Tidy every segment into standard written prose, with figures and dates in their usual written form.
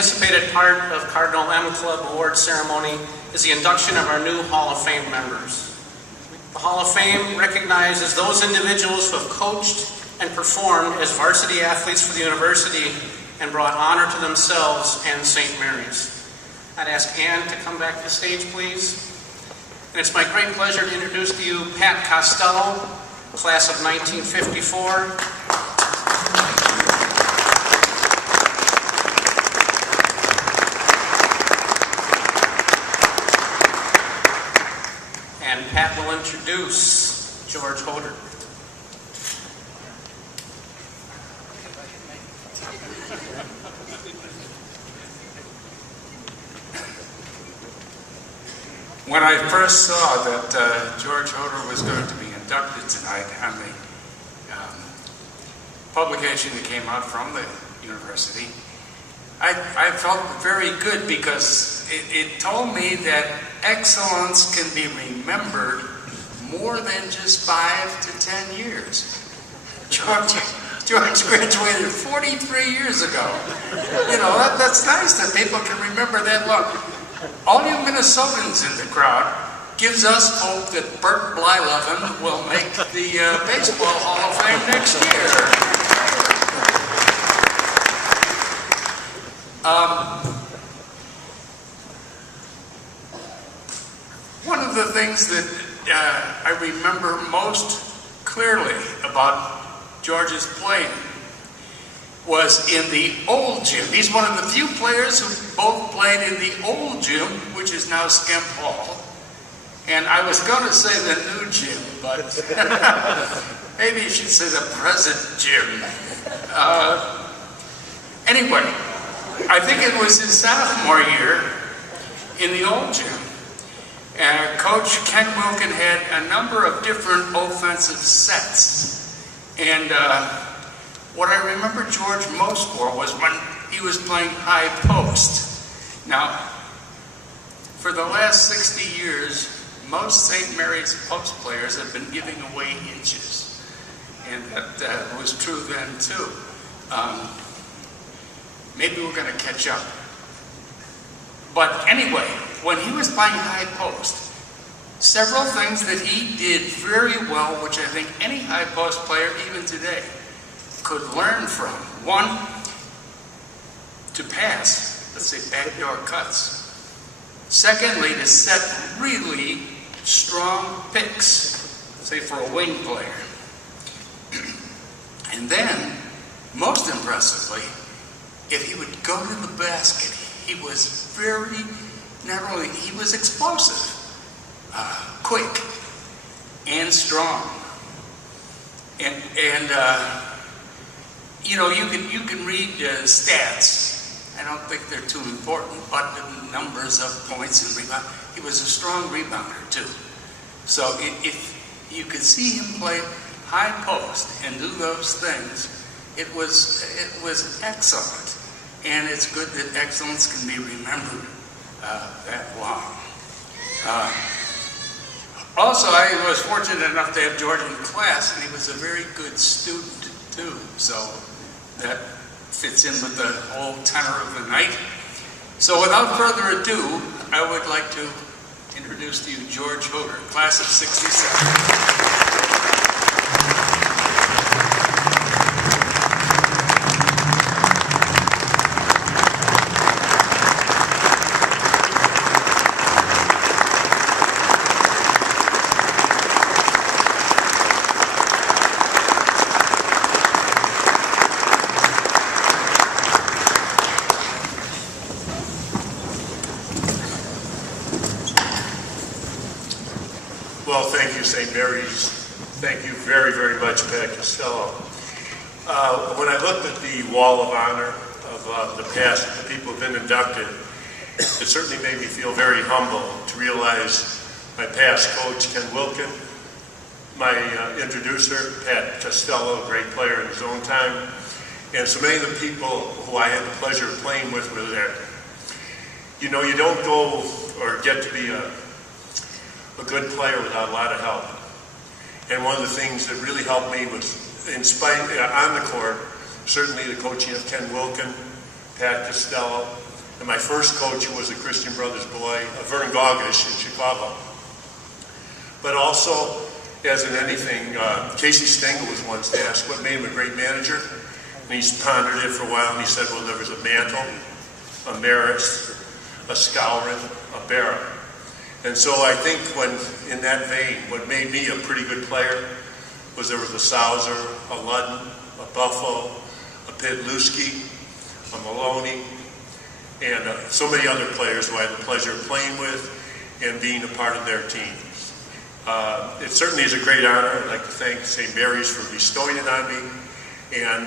anticipated part of Cardinal M Club award ceremony is the induction of our new Hall of Fame members. The Hall of Fame recognizes those individuals who have coached and performed as varsity athletes for the university and brought honor to themselves and St. Mary's. I'd ask Ann to come back to the stage, please. And it's my great pleasure to introduce to you Pat Costello, class of 1954. And Pat will introduce George Hoder. When I first saw that George Hoder was going to be inducted tonight on the publication that came out from the university, I felt very good because it told me that excellence can be remembered more than just 5 to 10 years. George graduated 43 years ago. You know, that's nice that people can remember that long. All you Minnesotans in the crowd gives us hope that Bert Blyleven will make the Baseball Hall of Fame next year. One of the things that I remember most clearly about George's playing was in the old gym. He's one of the few players who both played in the old gym, which is now Skemp Hall. And I was going to say the new gym, but maybe you should say the present gym. Anyway, I think it was his sophomore year in the old gym. Coach Ken Wilkin had a number of different offensive sets. And what I remember George most for was when he was playing high post. Now, for the last 60 years, most St. Mary's post players have been giving away inches. And that was true then too. Maybe we're going to catch up. But anyway, when he was playing high post, several things that he did very well, which I think any high post player, even today, could learn from. One, to pass, let's say backdoor cuts. Secondly, to set really strong picks, say for a wing player. And then, most impressively, if he would go to the basket, he was very, not only, he was explosive, quick, and strong. And you know, you can read stats. I don't think they're too important, but the numbers of points and rebound. He was a strong rebounder too. So if you could see him play high post and do those things, it was excellent. And it's good that excellence can be remembered that long. Also, I was fortunate enough to have George in class, and he was a very good student too. So that fits in with the whole tenor of the night. So without further ado, I would like to introduce to you George Hoder, class of 67. Well, thank you, St. Mary's. Thank you very, very much, Pat Costello. When I looked at the wall of honor of the past, the people who have been inducted, it certainly made me feel very humble to realize my past coach, Ken Wilkin, my introducer, Pat Costello, a great player in his own time, and so many of the people who I had the pleasure of playing with were there. You know, you don't go or get to be a good player without a lot of help. And one of the things that really helped me was, on the court, certainly the coaching of Ken Wilkin, Pat Costello, and my first coach, who was a Christian Brothers boy, Vernon Gogish in Chicago. But also, as in anything, Casey Stengel was once asked what made him a great manager, and he pondered it for a while, and he said, well, there was a mantle, a Maris, a Scourin, a Barra. And so I think when, in that vein, what made me a pretty good player was there was a Sauser, a Ludden, a Buffo, a Pedlewski, a Maloney, and so many other players who I had the pleasure of playing with and being a part of their teams. It certainly is a great honor. I'd like to thank St. Mary's for bestowing it on me. And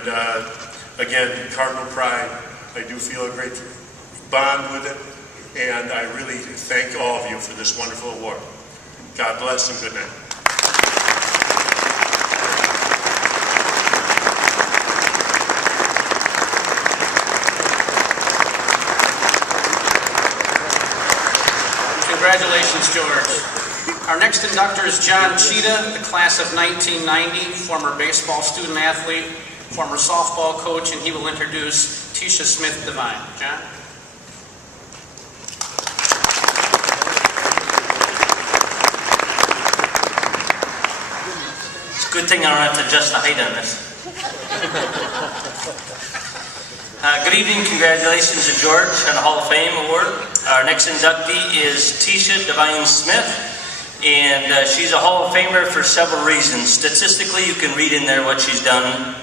again, Cardinal Pride, I do feel a great bond with it. And I really thank all of you for this wonderful award. God bless and good night. Congratulations, George. Our next inductor is John Cheetah, the class of 1990, former baseball student athlete, former softball coach, and he will introduce Tisha Smith Devine. John? It's a good thing I don't have to adjust the height on this. Good evening, congratulations to George on the Hall of Fame award. Our next inductee is Tisha Devine Smith, and she's a Hall of Famer for several reasons. Statistically, you can read in there what she's done,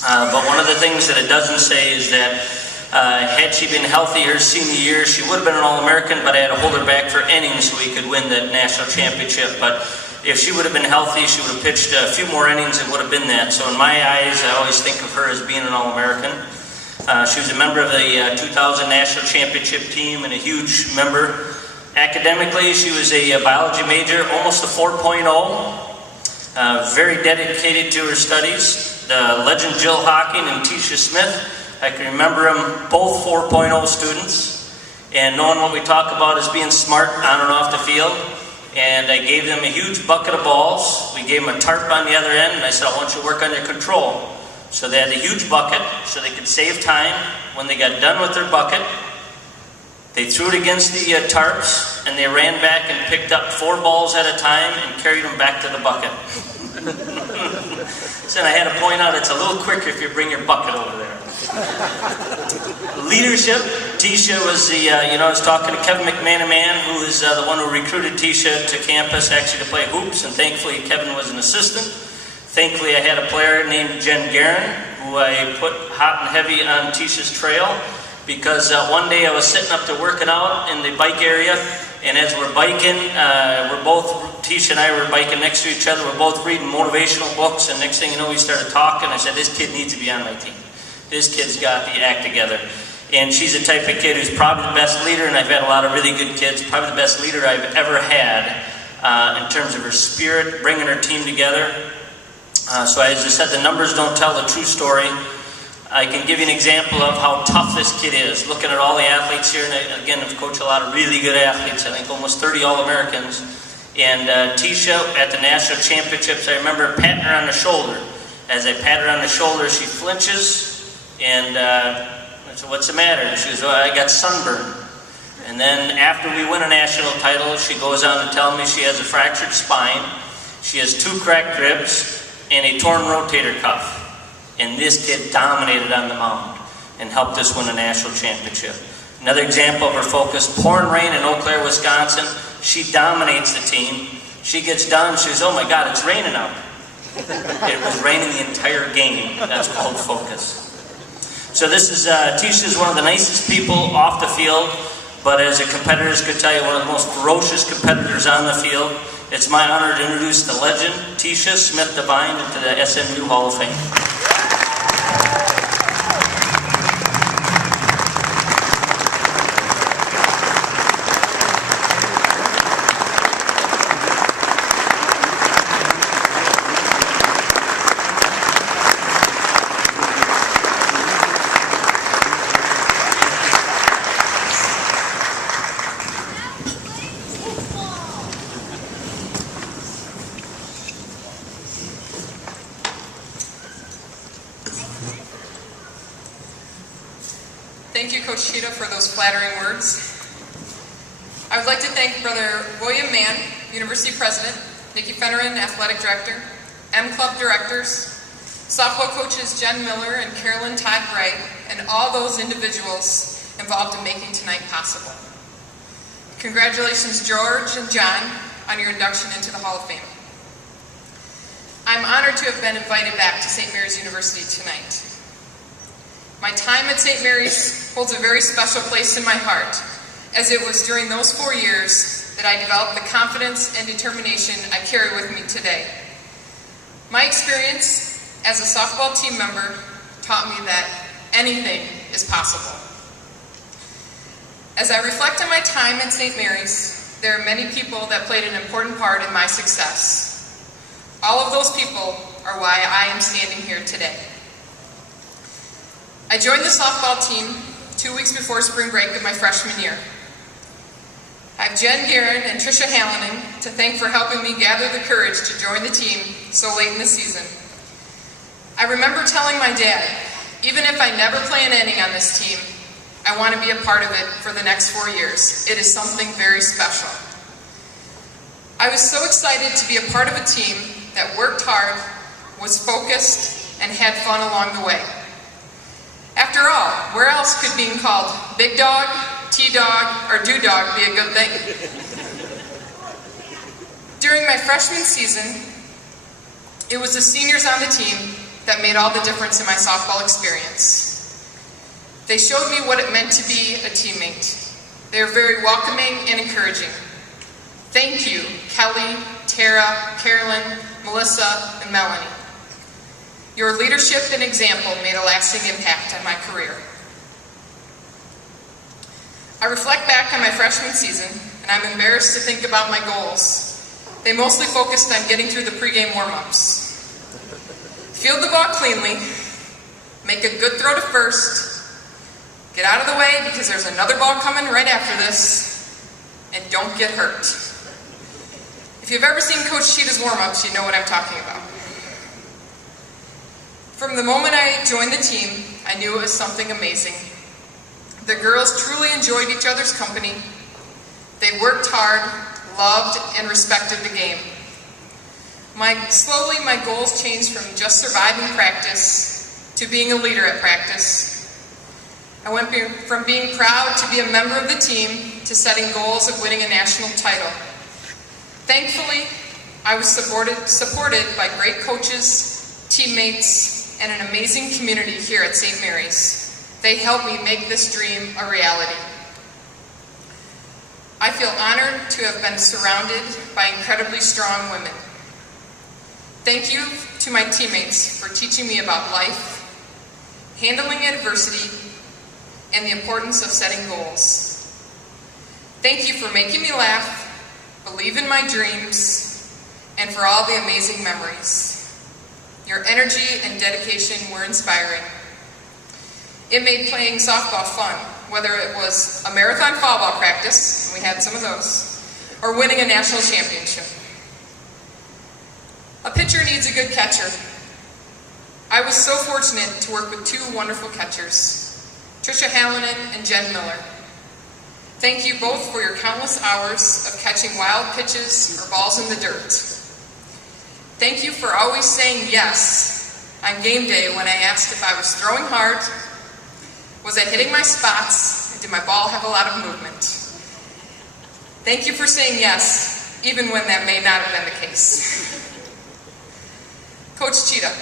but one of the things that it doesn't say is that had she been healthy her senior year, she would have been an All-American, but I had to hold her back for innings so we could win the national championship. But if she would have been healthy, she would have pitched a few more innings and would have been that. So in my eyes, I always think of her as being an All-American. She was a member of the 2000 National Championship team and a huge member. Academically, she was a biology major, almost a 4.0. Very dedicated to her studies. The legend Jill Hocking and Tisha Smith, I can remember them both 4.0 students. And knowing what we talk about as being smart on and off the field. And I gave them a huge bucket of balls. We gave them a tarp on the other end, and I said, I want you to work on your control. So they had a huge bucket so they could save time. When they got done with their bucket, they threw it against the tarps and they ran back and picked up 4 balls at a time and carried them back to the bucket. So I had to point out it's a little quicker if you bring your bucket over there. Leadership, Tisha was the, I was talking to Kevin McManaman, who is the one who recruited Tisha to campus actually to play hoops, and thankfully Kevin was an assistant. Thankfully, I had a player named Jen Guerin, who I put hot and heavy on Tisha's trail, because one day I was sitting up to working out in the bike area, and as we're biking, Tisha and I were biking next to each other, we're both reading motivational books, and next thing you know, we started talking. I said, this kid needs to be on my team. This kid's got the act together. And she's the type of kid who's probably the best leader, and I've had a lot of really good kids, probably the best leader I've ever had in terms of her spirit, bringing her team together. So as I said, the numbers don't tell the true story. I can give you an example of how tough this kid is. Looking at all the athletes here, and again, I've coached a lot of really good athletes, I think almost 30 All-Americans. And Tisha, at the national championships, I remember patting her on the shoulder. As I pat her on the shoulder, she flinches, and I said, what's the matter? And she goes, well, I got sunburn. And then after we win a national title, she goes on to tell me she has a fractured spine, she has 2 cracked ribs, and a torn rotator cuff. And this kid dominated on the mound and helped us win a national championship. Another example of her focus, pouring rain in Eau Claire, Wisconsin. She dominates the team. She gets done, she says, oh my God, it's raining out. It was raining the entire game. That's called focus. So this is, Tisha is one of the nicest people off the field, but as a competitors could tell you, one of the most ferocious competitors on the field. It's my honor to introduce the legend, Tisha Smith Devine, into the SMU Hall of Fame. you, Coach Cheetah, for those flattering words. I would like to thank Brother William Mann, University President, Nikki Fennerin, Athletic Director, M Club Directors, softball coaches Jen Miller and Carolyn Todd Gray, and all those individuals involved in making tonight possible. Congratulations, George and John, on your induction into the Hall of Fame. I'm honored to have been invited back to St. Mary's University tonight. My time at St. Mary's holds a very special place in my heart, as it was during those 4 years that I developed the confidence and determination I carry with me today. My experience as a softball team member taught me that anything is possible. As I reflect on my time at St. Mary's, there are many people that played an important part in my success. All of those people are why I am standing here today. I joined the softball team 2 weeks before spring break of my freshman year. I have Jen Guerin and Tricia Hallinan to thank for helping me gather the courage to join the team so late in the season. I remember telling my dad, even if I never play an inning on this team, I want to be a part of it for the next 4 years. It is something very special. I was so excited to be a part of a team that worked hard, was focused, and had fun along the way. After all, where else could being called Big Dog, T-Dog, or Do-Dog be a good thing? During my freshman season, it was the seniors on the team that made all the difference in my softball experience. They showed me what it meant to be a teammate. They were very welcoming and encouraging. Thank you, Kelly, Tara, Carolyn, Melissa, and Melanie. Your leadership and example made a lasting impact on my career. I reflect back on my freshman season, and I'm embarrassed to think about my goals. They mostly focused on getting through the pregame warm-ups. Field the ball cleanly, make a good throw to first, get out of the way because there's another ball coming right after this, and don't get hurt. If you've ever seen Coach Cheetah's warm-ups, you know what I'm talking about. From the moment I joined the team, I knew it was something amazing. The girls truly enjoyed each other's company. They worked hard, loved, and respected the game. Slowly, my goals changed from just surviving practice to being a leader at practice. I went from being proud to be a member of the team to setting goals of winning a national title. Thankfully, I was supported by great coaches, teammates, and an amazing community here at St. Mary's. They helped me make this dream a reality. I feel honored to have been surrounded by incredibly strong women. Thank you to my teammates for teaching me about life, handling adversity, and the importance of setting goals. Thank you for making me laugh, believe in my dreams, and for all the amazing memories. Your energy and dedication were inspiring. It made playing softball fun, whether it was a marathon fall ball practice, and we had some of those, or winning a national championship. A pitcher needs a good catcher. I was so fortunate to work with two wonderful catchers, Tricia Hallinan and Jen Miller. Thank you both for your countless hours of catching wild pitches or balls in the dirt. Thank you for always saying yes on game day when I asked if I was throwing hard, was I hitting my spots, and did my ball have a lot of movement? Thank you for saying yes, even when that may not have been the case. Coach Cheetah,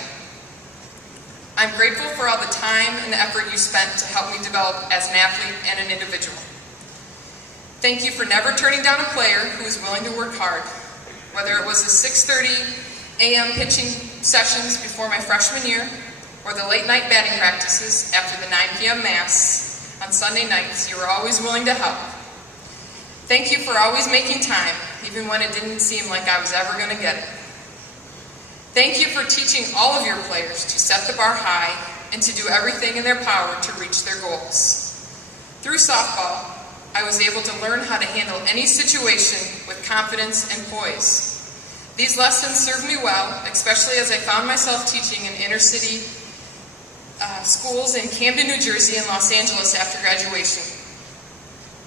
I'm grateful for all the time and effort you spent to help me develop as an athlete and an individual. Thank you for never turning down a player who is willing to work hard, whether it was the 6:30 a.m. pitching sessions before my freshman year or the late night batting practices after the 9 p.m. mass on Sunday nights. You were always willing to help. Thank you for always making time, even when it didn't seem like I was ever going to get it. Thank you for teaching all of your players to set the bar high and to do everything in their power to reach their goals. Through softball, I was able to learn how to handle any situation with confidence and poise. These lessons served me well, especially as I found myself teaching in inner city schools in Camden, New Jersey and Los Angeles after graduation.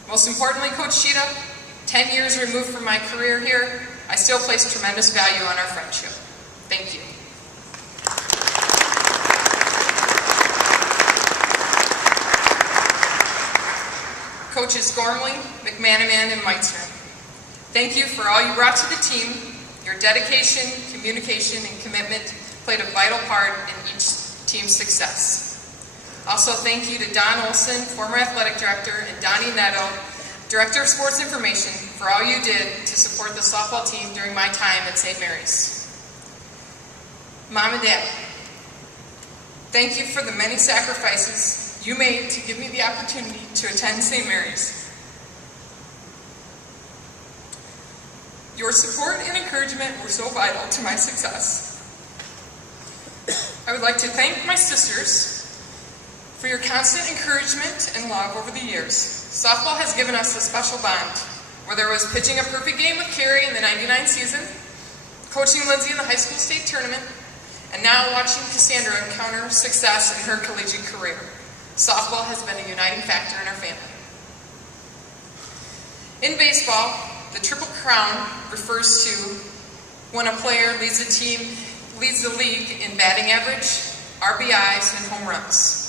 Most importantly, Coach Cheetah, 10 years removed from my career here, I still place tremendous value on our friendship. Thank you. Coaches Gormley, McManaman, and Meitzner, thank you for all you brought to the team. Your dedication, communication, and commitment played a vital part in each team's success. Also, thank you to Don Olson, former athletic director, and Donnie Netto, Director of Sports Information, for all you did to support the softball team during my time at St. Mary's. Mom and Dad, thank you for the many sacrifices you made to give me the opportunity to attend St. Mary's. Your support and encouragement were so vital to my success. I would like to thank my sisters for your constant encouragement and love over the years. Softball has given us a special bond, whether it was pitching a perfect game with Carrie in the '99 season, coaching Lindsay in the high school state tournament, and now watching Cassandra encounter success in her collegiate career. Softball has been a uniting factor in our family. In baseball, the Triple Crown refers to when a player leads the league in batting average, RBIs, and home runs.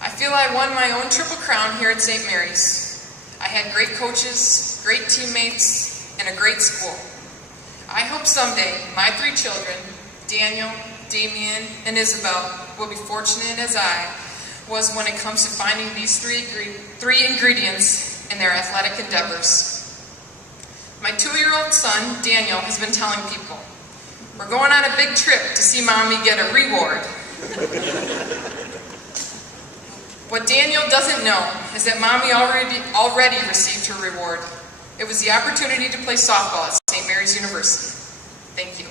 I feel I won my own Triple Crown here at St. Mary's. I had great coaches, great teammates, and a great school. I hope someday my 3 children, Daniel, Damien, and Isabel, will be fortunate as I was when it comes to finding these three ingredients in their athletic endeavors. My 2-year-old son, Daniel, has been telling people, "We're going on a big trip to see Mommy get a reward." What Daniel doesn't know is that Mommy already received her reward. It was the opportunity to play softball at St. Mary's University. Thank you.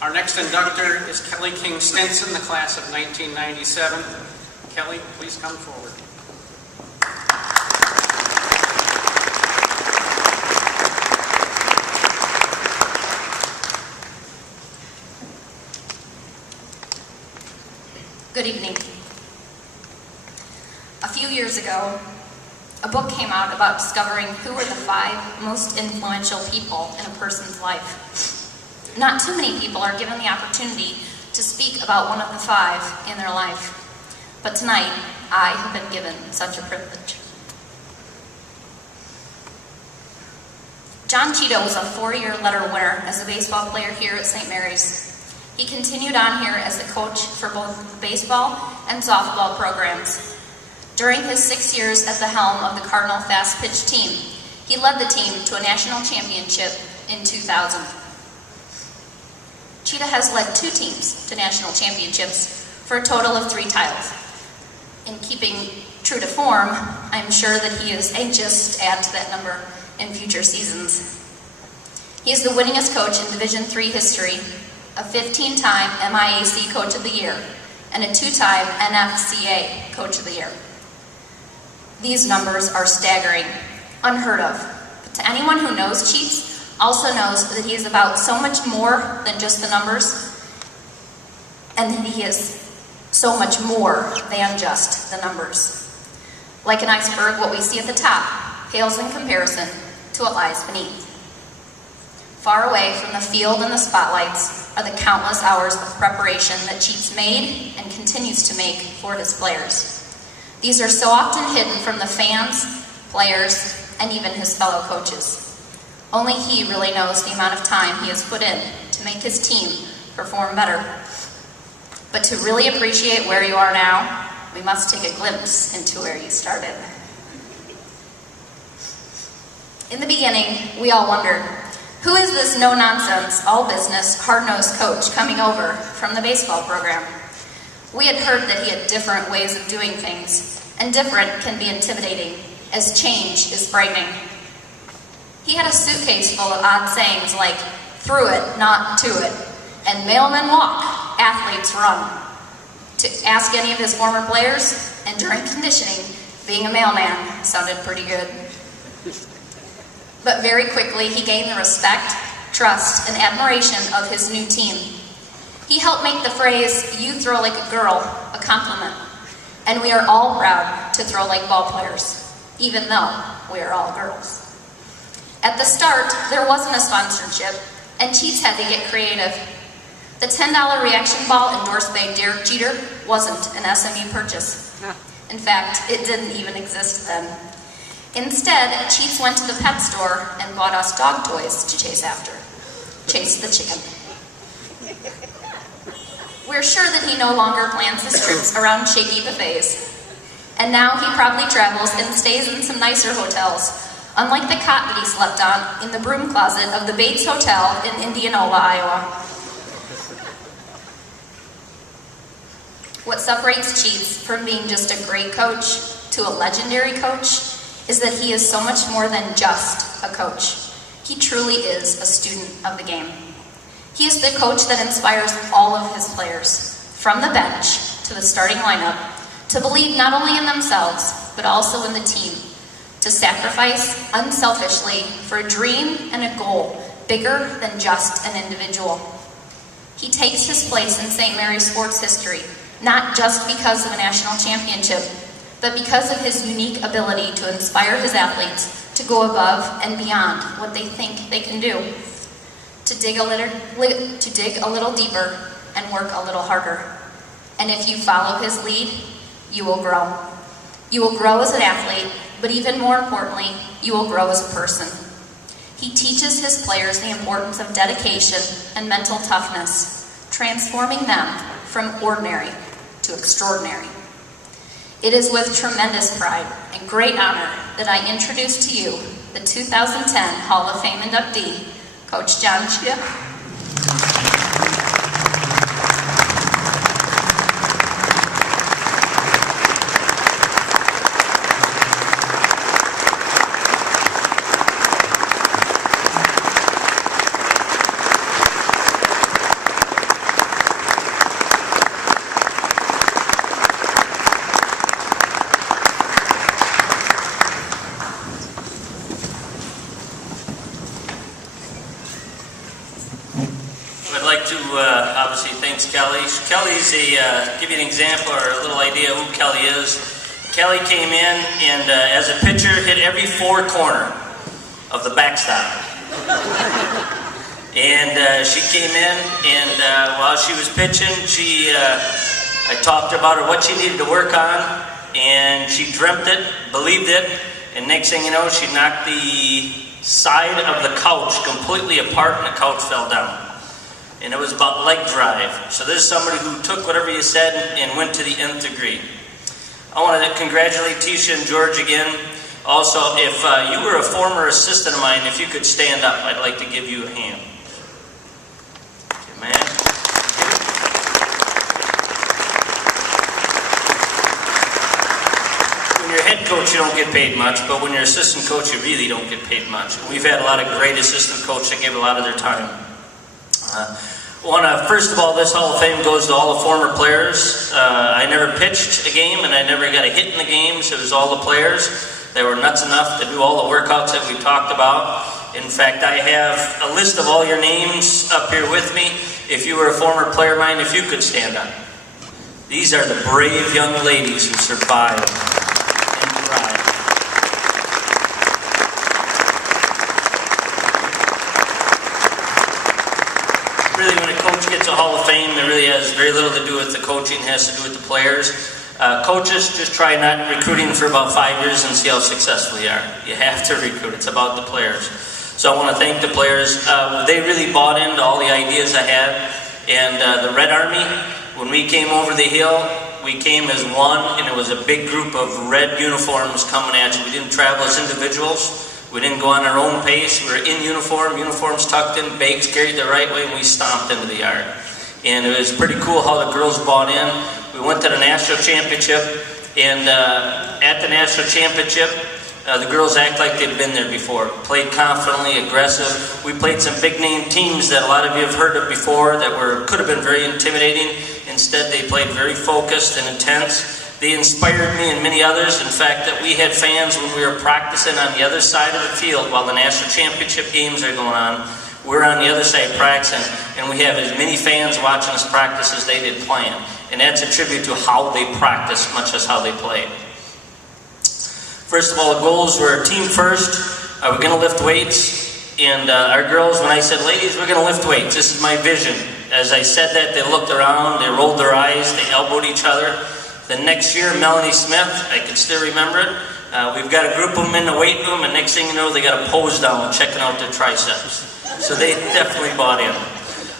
Our next inductor is Kelly King Stinson, the class of 1997. Kelly, please come forward. Good evening. A few years ago, a book came out about discovering who were the 5 most influential people in a person's life. Not too many people are given the opportunity to speak about one of the 5 in their life, but tonight I have been given such a privilege. John Cheetah was a 4-year letter winner as a baseball player here at St. Mary's. He continued on here as the coach for both the baseball and softball programs. During his 6 years at the helm of the Cardinal fast pitch team, he led the team to a national championship in 2000. Cheetah has led 2 teams to national championships for a total of 3 titles. In keeping true to form, I'm sure that he is anxious to add to that number in future seasons. He is the winningest coach in Division III history, a 15-time MIAC Coach of the Year, and a 2-time NFCA Coach of the Year. These numbers are staggering, unheard of, but to anyone who knows Cheats, also knows that he is about so much more than just the numbers, and that he is so much more than just the numbers. Like an iceberg, what we see at the top pales in comparison to what lies beneath. Far away from the field and the spotlights are the countless hours of preparation that Cheats made and continues to make for his players. These are so often hidden from the fans, players, and even his fellow coaches. Only he really knows the amount of time he has put in to make his team perform better. But to really appreciate where you are now, we must take a glimpse into where you started. In the beginning, we all wondered, who is this no-nonsense, all-business, hard-nosed coach coming over from the baseball program? We had heard that he had different ways of doing things, and different can be intimidating, as change is frightening. He had a suitcase full of odd sayings like, through it, not to it, and mailmen walk, athletes run. To ask any of his former players, and during conditioning, Being a mailman sounded pretty good. But very quickly, he gained the respect, trust, and admiration of his new team. He helped make the phrase, "you throw like a girl," a compliment. And we are all proud to throw like ball players, even though we are all girls. At the start, there wasn't a sponsorship, and Chiefs had to get creative. The $10 reaction ball endorsed by Derek Jeter wasn't an SMU purchase. In fact, it didn't even exist then. Instead, Chiefs went to the pet store and bought us dog toys to chase after. Chase the chicken. We're sure that he no longer plans his trips around shaky buffets. And now he probably travels and stays in some nicer hotels, unlike the cot that he slept on in the broom closet of the Bates Hotel in Indianola, Iowa. What separates Chiefs from being just a great coach to a legendary coach is that he is so much more than just a coach. He truly is a student of the game. He is the coach that inspires all of his players, from the bench to the starting lineup, to believe not only in themselves, but also in the team, to sacrifice unselfishly for a dream and a goal bigger than just an individual. He takes his place in St. Mary's sports history, not just because of a national championship, but because of his unique ability to inspire his athletes to go above and beyond what they think they can do, to dig a little deeper and work a little harder. And if you follow his lead, you will grow. You will grow as an athlete, but even more importantly, you will grow as a person. He teaches his players the importance of dedication and mental toughness, transforming them from ordinary to extraordinary. It is with tremendous pride and great honor that I introduce to you the 2010 Hall of Fame inductee, Coach John Chip. Obviously, thanks Kelly. Kelly's give you an example or a little idea who Kelly is. Kelly came in and as a pitcher hit every four corner of the backstop. And she came in and while she was pitching, I talked about her what she needed to work on, and she dreamt it, believed it, and next thing you know, she knocked the side of the couch completely apart and the couch fell down. And it was about leg drive. So this is somebody who took whatever you said and went to the nth degree. I want to congratulate Tisha and George again. Also, if you were a former assistant of mine, if you could stand up, I'd like to give you a hand. Okay, man. When you're head coach, you don't get paid much, but when you're assistant coach, you really don't get paid much. We've had a lot of great assistant coaches that give a lot of their time. First of all, this Hall of Fame goes to all the former players. I never pitched a game and I never got a hit in the games. It was all the players that were nuts enough to do all the workouts that we talked about. In fact, I have a list of all your names up here with me. If you were a former player of mine, if you could stand up. These are the brave young ladies who survived and thrived. Really, when a coach gets a Hall of Fame, it really has very little to do with the coaching, it has to do with the players. Coaches, just try not recruiting for about 5 years and see how successful you are. You have to recruit, it's about the players. So I want to thank the players. They really bought into all the ideas I had. And the Red Army, when we came over the hill, we came as one, and it was a big group of red uniforms coming at you. We didn't travel as individuals. We didn't go on our own pace. We were in uniform, uniforms tucked in, bags carried the right way, and we stomped into the yard. And it was pretty cool how the girls bought in. We went to the national championship, and at the national championship, the girls act like they'd been there before. Played confidently, aggressive. We played some big-name teams that a lot of you have heard of before that could have been very intimidating. Instead, they played very focused and intense. They inspired me and many others. In fact, that we had fans when we were practicing on the other side of the field while the national championship games are going on. We're on the other side practicing, and we have as many fans watching us practice as they did playing. And that's a tribute to how they practice, much as how they played. First of all, the goals were team first. We're going to lift weights. And our girls, when I said, ladies, we're going to lift weights, this is my vision. As I said that, they looked around, they rolled their eyes, they elbowed each other. The next year, Melanie Smith, I can still remember it, we've got a group of them in the weight room, and next thing you know, they got a pose down checking out their triceps. So they definitely bought in.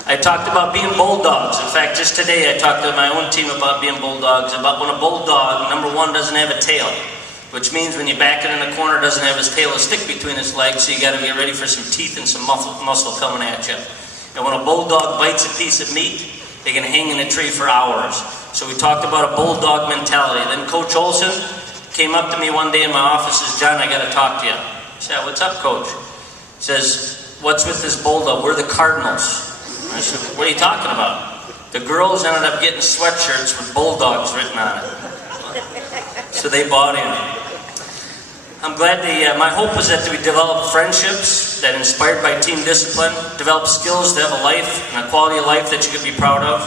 I talked about being bulldogs. In fact, just today I talked to my own team about being bulldogs, about when a bulldog, number one, doesn't have a tail, which means when you back it in the corner, doesn't have his tail, a stick between his legs, so you got to get ready for some teeth and some muscle coming at you. And when a bulldog bites a piece of meat, they can hang in a tree for hours. So we talked about a bulldog mentality. Then Coach Olson came up to me one day in my office and says, John, I got to talk to you. I said, what's up, Coach? He says, what's with this bulldog? We're the Cardinals. I said, what are you talking about? The girls ended up getting sweatshirts with bulldogs written on it. So they bought in. I'm glad my hope was that we develop friendships that inspired by team discipline, develop skills to have a life and a quality of life that you could be proud of.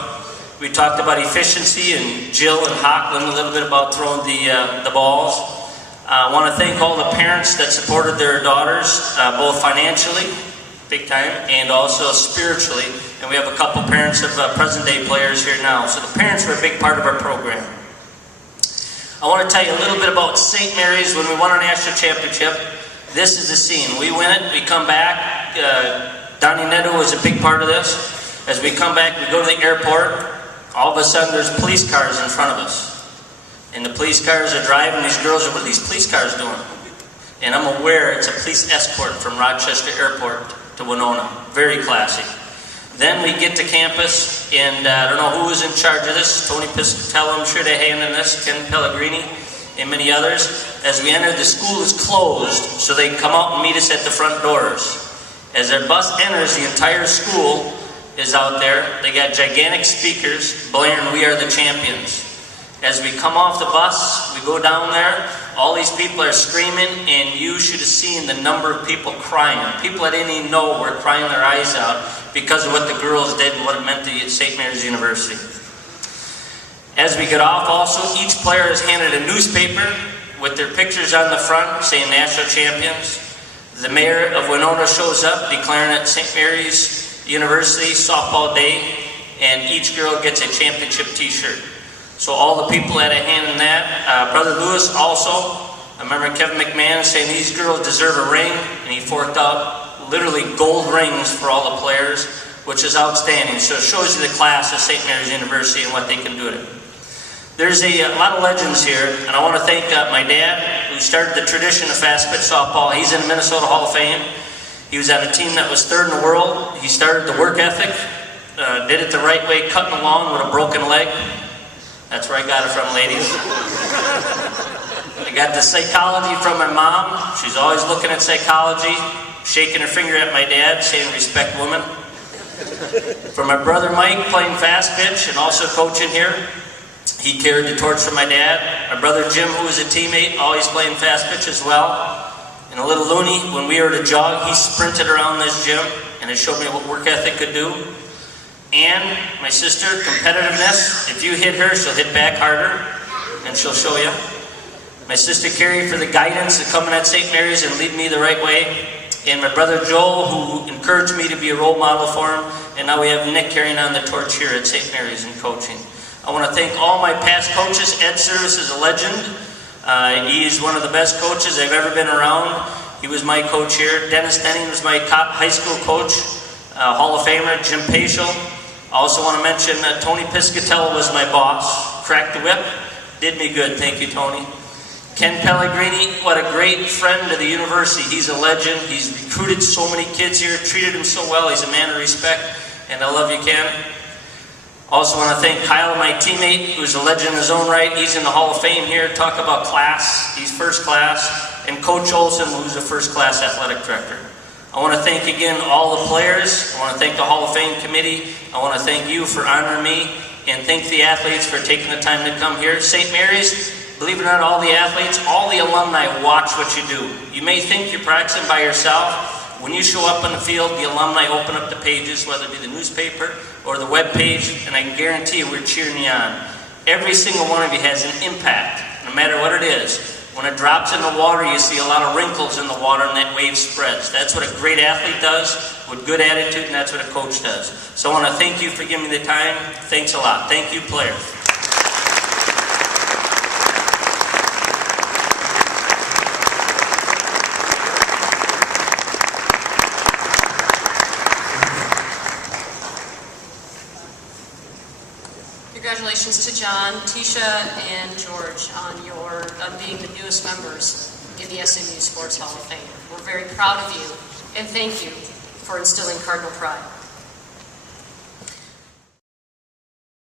We talked about efficiency, and Jill and Hawk learned a little bit about throwing the balls. I want to thank all the parents that supported their daughters, both financially, big time, and also spiritually. And we have a couple parents of present-day players here now. So the parents were a big part of our program. I want to tell you a little bit about St. Mary's when we won our national championship. This is the scene. We win it, we come back. Donnie Neto was a big part of this. As we come back, we go to the airport. All of a sudden, there's police cars in front of us. And the police cars are driving. These girls are, what are these police cars doing? And I'm aware it's a police escort from Rochester Airport to Winona. Very classy. Then we get to campus, and I don't know who was in charge of this. Tony Piscatello, I'm sure they handed this, Ken Pellegrini, and many others. As we enter, the school is closed, so they can come out and meet us at the front doors. As our bus enters, the entire school is out there. They got gigantic speakers blaring, "We are the champions." As we come off the bus, we go down there, all these people are screaming, and you should have seen the number of people crying. People that didn't even know were crying their eyes out because of what the girls did and what it meant to St. Mary's University. As we get off also, each player is handed a newspaper with their pictures on the front saying national champions. The mayor of Winona shows up declaring it St. Mary's University softball day, and each girl gets a championship t-shirt. So all the people had a hand in that. Brother Lewis also, I remember Kevin McMahon saying these girls deserve a ring, and he forked out literally gold rings for all the players, which is outstanding. So it shows you the class of St. Mary's University and what they can do with it. There's a lot of legends here, and I want to thank my dad, who started the tradition of fast pitch softball. He's in the Minnesota Hall of Fame. He was on a team that was third in the world. He started the work ethic, did it the right way, cutting along with a broken leg. That's where I got it from, ladies. I got the psychology from my mom. She's always looking at psychology, shaking her finger at my dad, saying respect women. From my brother Mike, playing fast pitch and also coaching here. He carried the torch from my dad. My brother Jim, who was a teammate, always playing fast pitch as well. And a little loony, when we were to jog, he sprinted around this gym, and it showed me what work ethic could do. And my sister, competitiveness. If you hit her, she'll hit back harder, and she'll show you. My sister Carrie for the guidance of coming at St. Mary's and leading me the right way. And my brother Joel, who encouraged me to be a role model for him. And now we have Nick carrying on the torch here at St. Mary's and coaching. I want to thank all my past coaches. Ed Service is a legend. He's one of the best coaches I've ever been around. He was my coach here. Dennis Denning was my high school coach. Hall of Famer Jim Paschal. I also want to mention Tony Piscatello was my boss. Cracked the whip. Did me good. Thank you, Tony. Ken Pellegrini, what a great friend of the university. He's a legend. He's recruited so many kids here, treated them so well. He's a man of respect, and I love you, Ken. Also want to thank Kyle, my teammate, who's a legend in his own right. He's in the Hall of Fame here. Talk about class. He's first class. And Coach Olson, who's a first class athletic director. I want to thank again all the players. I want to thank the Hall of Fame committee. I want to thank you for honoring me and thank the athletes for taking the time to come here. St. Mary's, believe it or not, all the athletes, all the alumni watch what you do. You may think you're practicing by yourself. When you show up on the field, the alumni open up the pages, whether it be the newspaper or the web page, and I can guarantee you we're cheering you on. Every single one of you has an impact, no matter what it is. When it drops in the water, you see a lot of wrinkles in the water and that wave spreads. That's what a great athlete does with good attitude, and that's what a coach does. So I want to thank you for giving me the time. Thanks a lot. Thank you, players. Congratulations to John, Tisha, and George on being the newest members in the SMU Sports Hall of Fame. We're very proud of you, and thank you for instilling Cardinal pride.